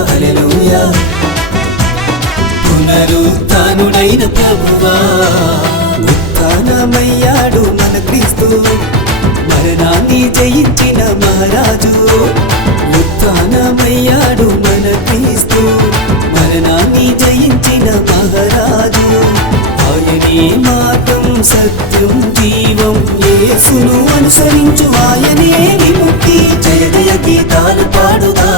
హల్లెలూయా పునరుత్థానుడైన ప్రభువా ఉత్థానమయ్యాడు మన క్రీస్తు మరణాన్ని జయించిన మహారాజు ఉత్థానమయ్యాడు మన క్రీస్తు మరణాన్ని జయించిన మహారాజు ఆయనే మార్గం సత్యం జీవం యేసును అనుసరించు ఆయనే విముక్తి జయ జయ గీతాలు పాడుదా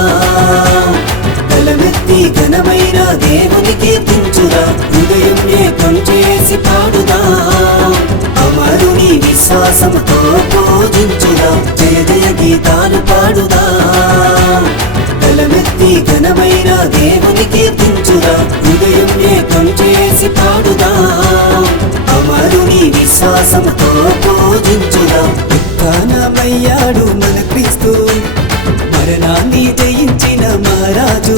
బలమెత్తి ఘనమైన దేవుని కీర్తించురా హృదయం ఏకం చేసి పాడుదా అమరుని విశ్వాసముతో పూజించురా జయ జయ గీతాలు పాడుదా బలమెత్తి ఘనమైన దేవుని కీర్తించురా హృదయం ఏకం చేసి పాడుదా అమరుని విశ్వాసముతో పూజించురా ఉత్థానమయ్యాడు మన క్రీస్తు మరణాన్ని జయించిన మహారాజు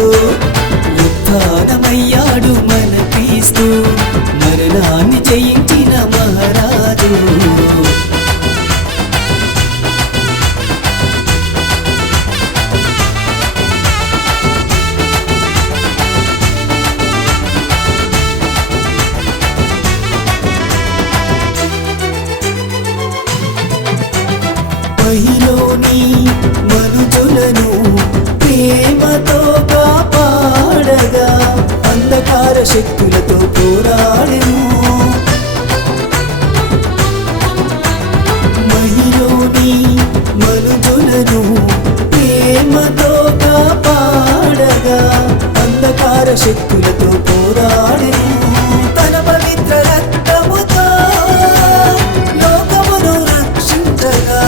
ఉత్థానమయ్యాడు మన క్రీస్తు మరణాన్ని జయించిన మహారాజు పైలోని మనుజులను ప్రేమతో కాపాడగా అంధకార శక్తులతో పోరాడెను మహిలోని మనుజులను ప్రేమతో కాపాడగా అంధకార శక్తులతో పోరాడెను తన పవిత్ర రక్తముతో లోకమును రక్షించగా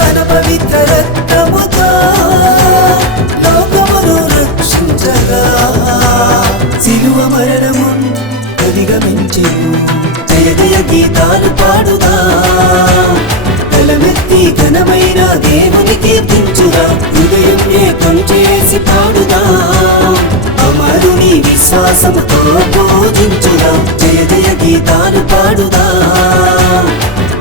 తన పవిత్ర రక్తముతో లోకమును రక్షించగా సిలువ మరణము అధిగమించెను జయ జయ గీతాలు పాడుదా బలమెత్తి ఘనమైన దేవుని కీర్తించురా హృదయం ఏకం చేసి పాడుదా అమరుని విశ్వాసముతో పూజించురా జయ జయ గీతాలు పాడుదా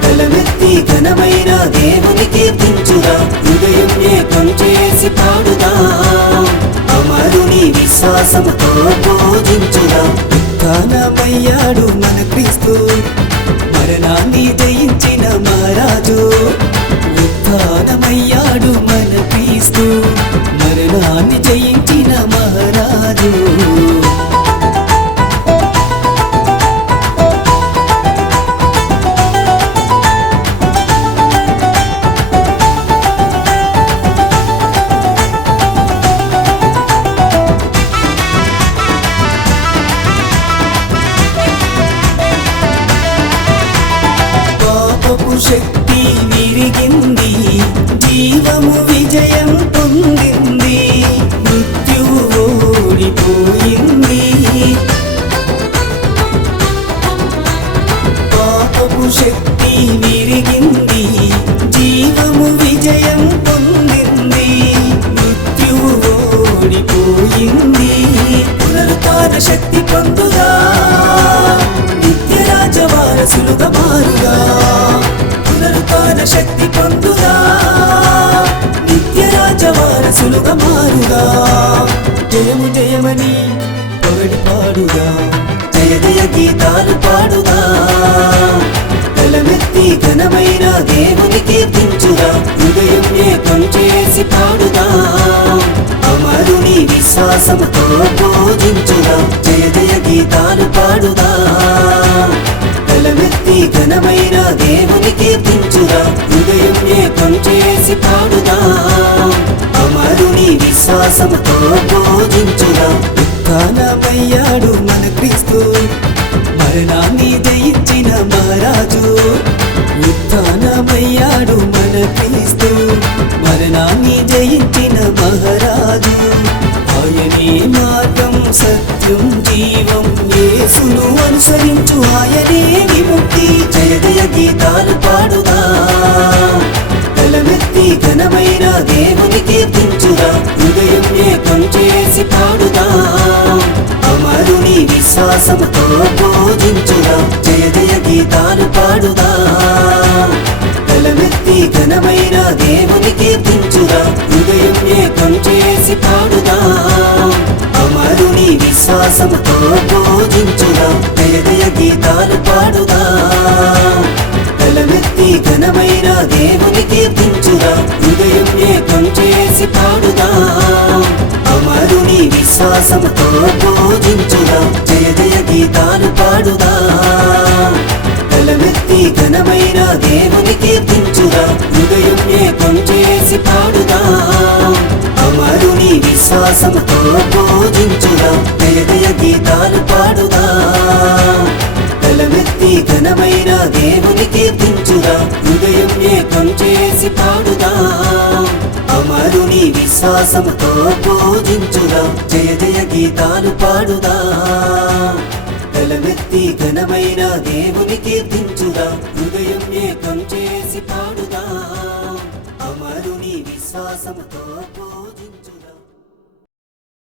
బలమెత్తి ఘనమైన దేవుని కీర్తించురా హృదయం ఏకం చేసి పాడుదా అమరుని విశ్వాసముతో పూజించురా ఉత్థానమయ్యాడు మన క్రీస్తు మరణాన్ని జయించిన మహారాజు ఉత్థానమయ్యాడు మన క్రీస్తు మరణాన్ని జయించిన మహారాజు శక్తి విరిగింది జీవము విజయం పొందింది మృత్యువు ఓడిపోయింది పాపపు శక్తి విరిగింది జీవము విజయం పొందింది మృత్యువు ఓడిపోయింది పునరుత్థాన శక్తి పొందుదా నిత్య రాజవారసులుగా మారుగా పునరుత్థాన శక్తి పొందుదా నిత్య రాజవారసులుగా మారుగా జయము జయమని పొగడి పాడుగా జయ జయ గీతాలు పాడుగా బలమెత్తి ఘనమైన దేవుని కీర్తించురా హృదయం ఏకం చేసి పాడుగా అమరుని విశ్వాసముతో పూజించురా జయ జయ గీతాలు పాడుగా బలమెత్తి ఘనమైన దేవుని కీర్తించురా హృదయం ఏకం చేసి పాడుదా అమరుని విశ్వాసముతో పూజించురా ఉత్థానమయ్యాడు మన క్రీస్తు మరణాన్ని జయించిన మహారాజు ఉత్థానమయ్యాడు మన క్రీస్తు మరణాన్ని జయించిన మహారాజు ఆయనే మార్గం సత్యం జీవం యేసును అనుసరించు ఆయనే విముక్తి జయ జయ గీతాలు పాడుదా బలమెత్తి ఘనమైన దేవుని కీర్తించురా హృదయం ఏకం చేసి పాడుదా అమరుని విశ్వాసముతో పూజించురా జయ జయ గీతాలు పాడుదా బలమెత్తి ఘనమైన దేవుని కీర్తించురా హృదయం ఏకం చేసి పాడుదా విశ్వాసముతో పూజించుదా జయ జయ గీతాలు పాడుదా తలమెత్తి ఘనమైన దేవుని కీర్తించుదా హృదయం ఏకం చేసి పాడుదా అమరుని విశ్వాసముతో పూజించుదా జయ జయ గీతాలు పాడుదా తలమెత్తి ఘనమైన దేవుని కీర్తించుదా హృదయం ఏకం చేసి పాడుదా అమరుని విశ్వాసముతో పూజించుదా జయ జయ గీతాలు పాడుదా తలమెత్తి ఘనమైన దేవుని కీర్తించుదా హృదయం ఏకం చేసి పాడుదా అమరుని విశ్వాసముతో పూజించుదా జయ జయ గీతాలు పాడుదా తలమెత్తి ఘనమైన దేవుని కీర్తించుదా హృదయం ఏకం చేసి పాడుదా అమరుని విశ్వాసముతో పూజించుదా